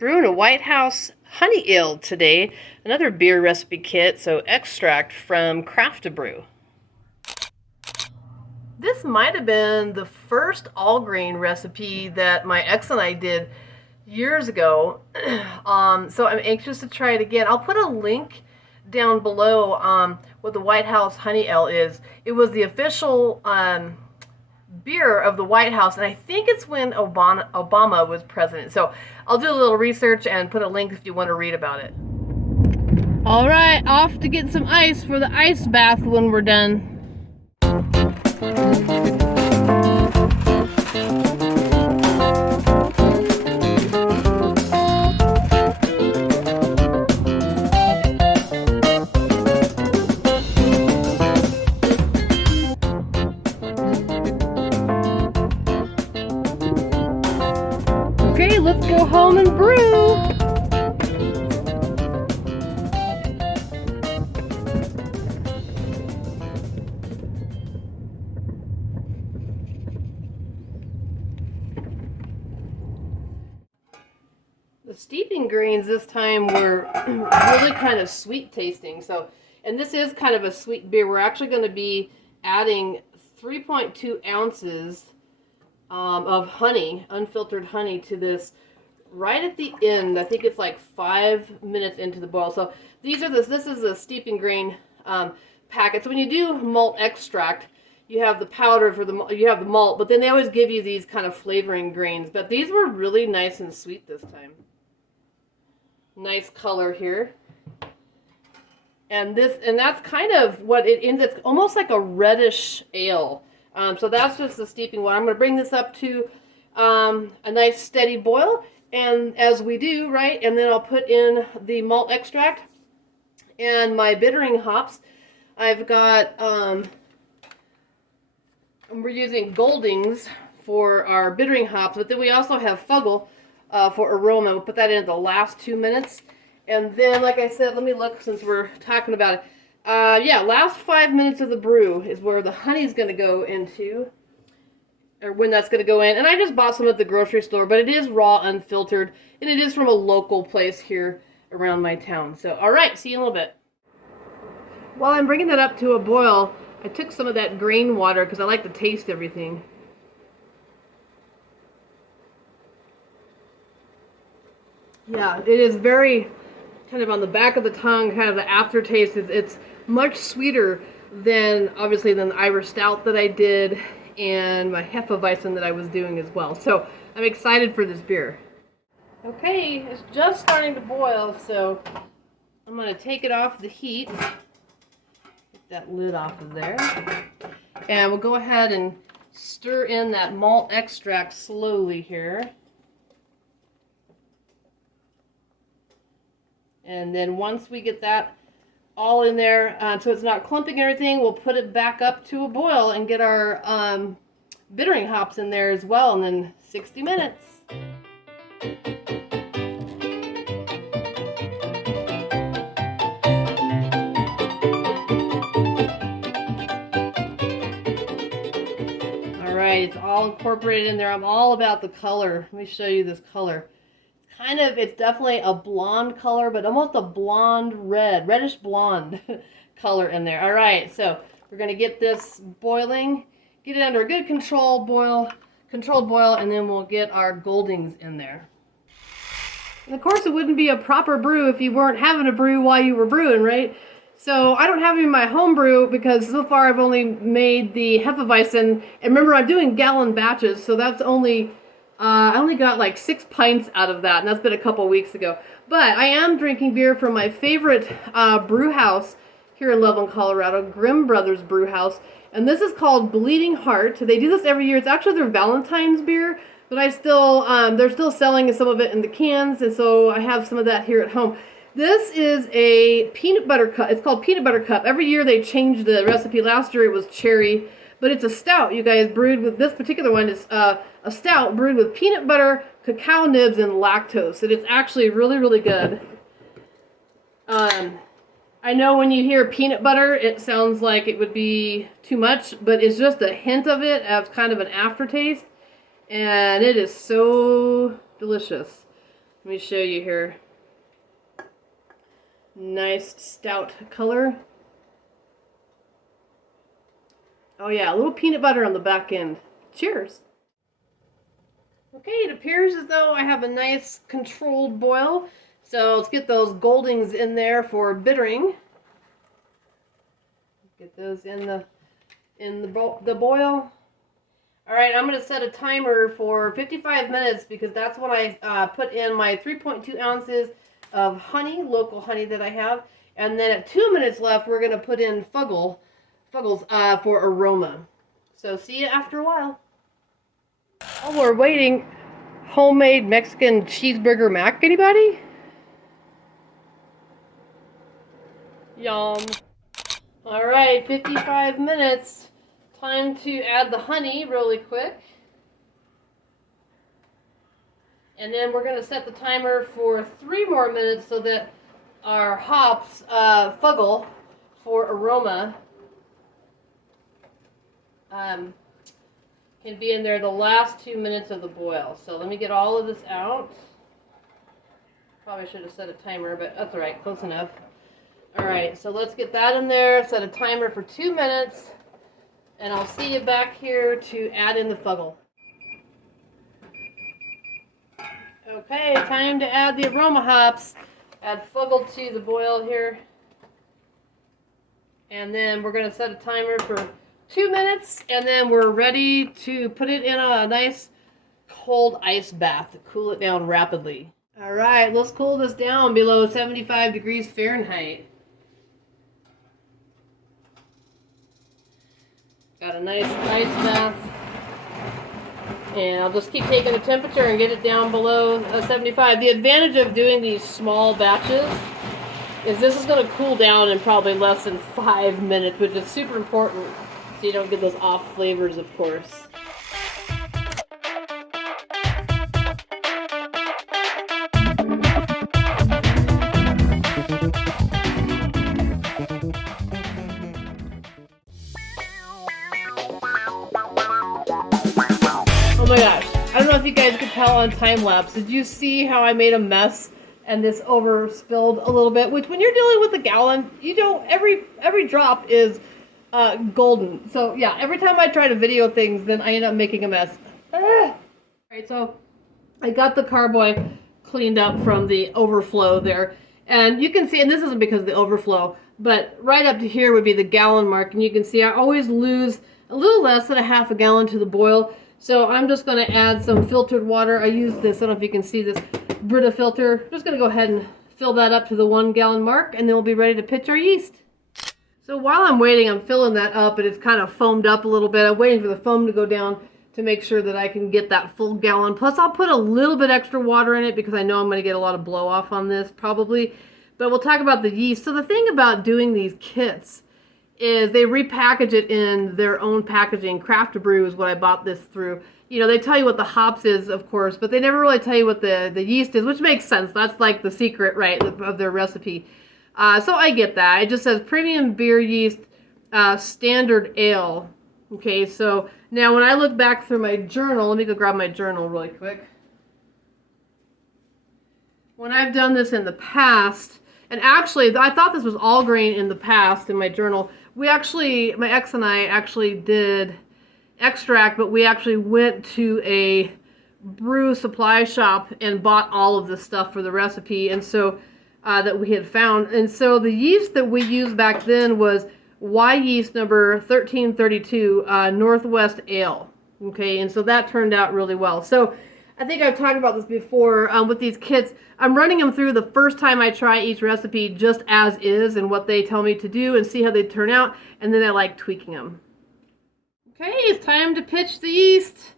Brewing a Whitehouse honey ale today, another beer recipe kit, so extract from Craft to Brew. This might have been the first all grain recipe that my ex and I did years ago, so I'm anxious to try it again. I'll put a link down below what the Whitehouse honey ale is. It was the official beer of the White House, and I think it's when Obama was president. So I'll do a little research and put a link if you want to read about it. All right, off to get some ice for the ice bath when we're done. Okay, let's go home and brew. The steeping grains this time were really kind of sweet tasting. And this is kind of a sweet beer. We're actually going to be adding 3.2 ounces of honey, unfiltered honey, to this right at the end. I think it's like 5 minutes into the boil. So this is a steeping grain packet. So when you do malt extract, you have the powder you have the malt, but then they always give you these kind of flavoring grains. But these were really nice and sweet this time. Nice color here. And that's kind of what it ends. It's almost like a reddish ale. So that's just the steeping one. I'm going to bring this up to a nice steady boil, and as we do, right, and then I'll put in the malt extract and my bittering hops. I've got, we're using Goldings for our bittering hops, but then we also have Fuggle for aroma. We'll put that in at the last 2 minutes. And then, like I said, let me look since we're talking about it. Yeah, last 5 minutes of the brew is where the honey's going to go into, or when that's going to go in. And I just bought some at the grocery store, but it is raw, unfiltered, and it is from a local place here around my town. So, all right, see you in a little bit. While I'm bringing that up to a boil, I took some of that grain water because I like to taste everything. Yeah, it is very kind of on the back of the tongue, kind of the aftertaste. It's much sweeter than the Irish Stout that I did and my Hefeweizen that I was doing as well. So I'm excited for this beer. Okay, it's just starting to boil, so I'm going to take it off the heat. Get that lid off of there. And we'll go ahead and stir in that malt extract slowly here. And then once we get that all in there, so it's not clumping or anything, we'll put it back up to a boil and get our bittering hops in there as well, and then 60 minutes. All right, it's all incorporated in there. I'm all about the color. Let me show you this color. It's definitely a blonde color, but almost a blonde red, reddish blonde color in there. All right, so we're going to get this boiling, get it under a good controlled boil, and then we'll get our Goldings in there. And of course, it wouldn't be a proper brew if you weren't having a brew while you were brewing, right? So I don't have any in my home brew because so far I've only made the Hefeweizen. And remember, I'm doing gallon batches, so that's only... I only got like 6 pints out of that, and that's been a couple weeks ago. But I am drinking beer from my favorite brew house here in Loveland, Colorado, Grimm Brothers Brew House. And this is called Bleeding Heart. They do this every year. It's actually their Valentine's beer, but they're still selling some of it in the cans, and so I have some of that here at home. This is a peanut butter cup. It's called Peanut Butter Cup. Every year they change the recipe. Last year it was cherry. But it's a stout, you guys, brewed with, this particular one is a stout brewed with peanut butter, cacao nibs, and lactose. And it's actually really, really good. I know when you hear peanut butter, it sounds like it would be too much, but it's just a hint of it as kind of an aftertaste. And it is so delicious. Let me show you here. Nice stout color. Oh yeah, a little peanut butter on the back end. Cheers. Okay, it appears as though I have a nice controlled boil. So let's get those goldings in there for bittering. Get those in the boil. All right, I'm going to set a timer for 55 minutes because that's when I put in my 3.2 ounces of honey, local honey that I have. And then at 2 minutes left, we're going to put in Fuggles for aroma. So see you after a while. While we're waiting, homemade Mexican cheeseburger mac, anybody? Yum. All right, 55 minutes. Time to add the honey really quick. And then we're going to set the timer for 3 more minutes so that our hops Fuggle for aroma can be in there the last 2 minutes of the boil. So let me get all of this out. Probably should have set a timer, but that's all right, close enough. All right, so let's get that in there, set a timer for 2 minutes, and I'll see you back here to add in the Fuggle. Okay, time to add the aroma hops. Add Fuggle to the boil here. And then we're going to set a timer for 2 minutes, and then we're ready to put it in a nice cold ice bath to cool it down rapidly. All right, let's cool this down below 75 degrees Fahrenheit. Got a nice ice bath. And I'll just keep taking the temperature and get it down below 75. The advantage of doing these small batches is this is going to cool down in probably less than 5 minutes, which is super important so you don't get those off flavors, of course. Oh my gosh, I don't know if you guys could tell on time lapse. Did you see how I made a mess and this over spilled a little bit? Which when you're dealing with a gallon, you don't, every drop is golden. So yeah, every time I try to video things, then I end up making a mess. Alright, so I got the carboy cleaned up from the overflow there. And you can see, and this isn't because of the overflow, but right up to here would be the gallon mark. And you can see I always lose a little less than a half a gallon to the boil. So I'm just going to add some filtered water. I use this, I don't know if you can see this Brita filter. I'm just going to go ahead and fill that up to the 1 gallon mark, and then we'll be ready to pitch our yeast. So while I'm waiting, I'm filling that up, and it's kind of foamed up a little bit. I'm waiting for the foam to go down to make sure that I can get that full gallon. Plus, I'll put a little bit extra water in it because I know I'm going to get a lot of blow off on this probably. But we'll talk about the yeast. So the thing about doing these kits is they repackage it in their own packaging. Craft Brew is what I bought this through. You know, they tell you what the hops is, of course, but they never really tell you what the yeast is, which makes sense. That's like the secret, right, of their recipe. So I get that. It just says premium beer yeast, standard ale. Okay, so now when I look back through my journal, let me go grab my journal really quick. When I've done this in the past, and actually, I thought this was all grain in the past in my journal. We actually, my ex and I actually did extract, but we actually went to a brew supply shop and bought all of this stuff for the recipe, and so that we had found. And so the yeast that we used back then was Y yeast number 1332 Northwest Ale. Okay, and so that turned out really well. So I think I've talked about this before with these kits. I'm running them through the first time I try each recipe just as is and what they tell me to do and see how they turn out, and then I like tweaking them. Okay, it's time to pitch the yeast.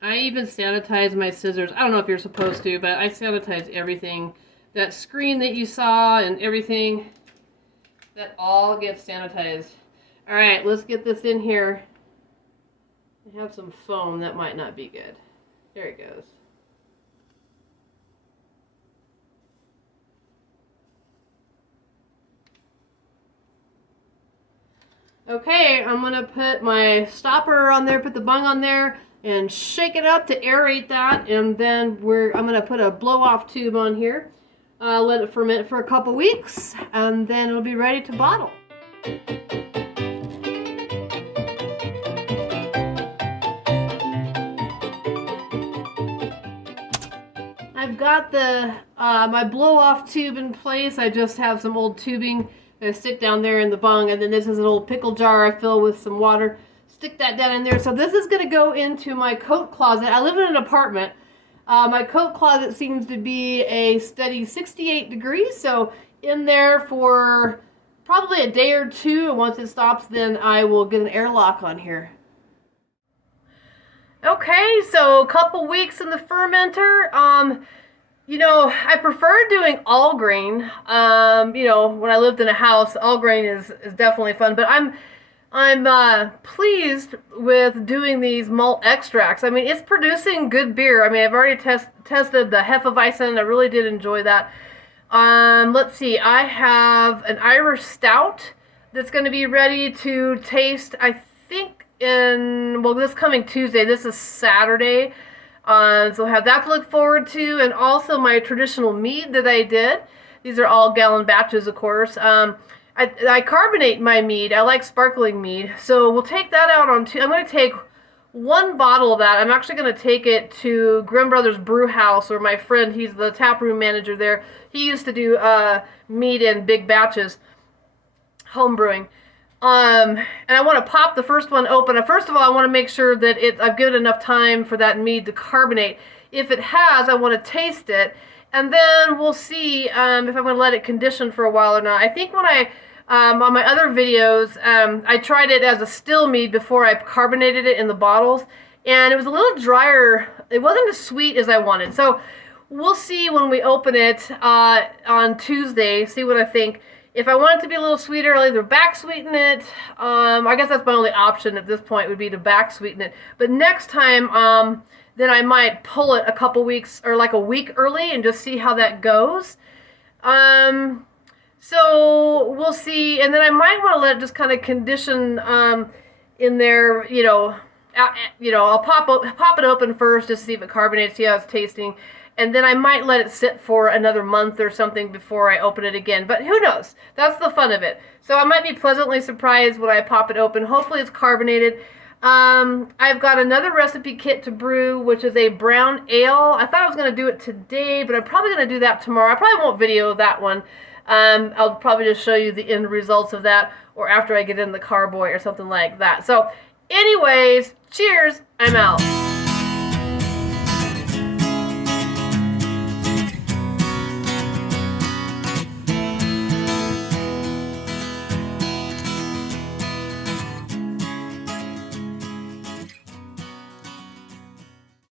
I even sanitize my scissors. I don't know if you're supposed to, but I sanitize everything. That screen that you saw and everything, that all gets sanitized. All right, let's get this in here. I have some foam. That might not be good. There it goes. Okay, I'm going to put my stopper on there, put the bung on there, and shake it up to aerate that, and then I'm going to put a blow-off tube on here, let it ferment for a couple weeks, and then it'll be ready to bottle. I've got the my blow-off tube in place. I just have some old tubing that I stick down there in the bung, and then this is an old pickle jar I fill with some water. Stick that down in there. So this is going to go into my coat closet. I live in an apartment. My coat closet seems to be a steady 68 degrees, so in there for probably a day or two, and once it stops, then I will get an airlock on here. Okay, so a couple weeks in the fermenter. You know, I prefer doing all grain. You know, when I lived in a house, all grain is definitely fun, but I'm pleased with doing these malt extracts. I mean, it's producing good beer. I mean, I've already tested the Hefeweizen. I really did enjoy that. Let's see. I have an Irish Stout that's going to be ready to taste, I think, this coming Tuesday. This is Saturday. So I have that to look forward to, and also my traditional mead that I did. These are all gallon batches, of course. I carbonate my mead. I like sparkling mead. So we'll take that out on I'm going to take one bottle of that. I'm actually going to take it to Grimm Brothers Brew House, or my friend, he's the tap room manager there. He used to do mead in big batches, homebrewing. And I want to pop the first one open. First of all, I want to make sure that I've given enough time for that mead to carbonate. If it has, I want to taste it. And then we'll see if I'm going to let it condition for a while or not. I think when on my other videos, I tried it as a still mead before I carbonated it in the bottles. And it was a little drier. It wasn't as sweet as I wanted. So we'll see when we open it on Tuesday, see what I think. If I want it to be a little sweeter, I'll either back sweeten it. I guess that's my only option at this point, would be to back sweeten it. But next time, then I might pull it a couple weeks or like a week early and just see how that goes. So we'll see, and then I might want to let it just kind of condition in there. I'll pop it open first just to see if it carbonates, see how it's tasting. And then I might let it sit for another month or something before I open it again. But who knows? That's the fun of it. So I might be pleasantly surprised when I pop it open. Hopefully it's carbonated. I've got another recipe kit to brew, which is a brown ale. I thought I was going to do it today, but I'm probably going to do that tomorrow. I probably won't video that one. I'll probably just show you the end results of that, or after I get in the carboy or something like that. So anyways, cheers. I'm out.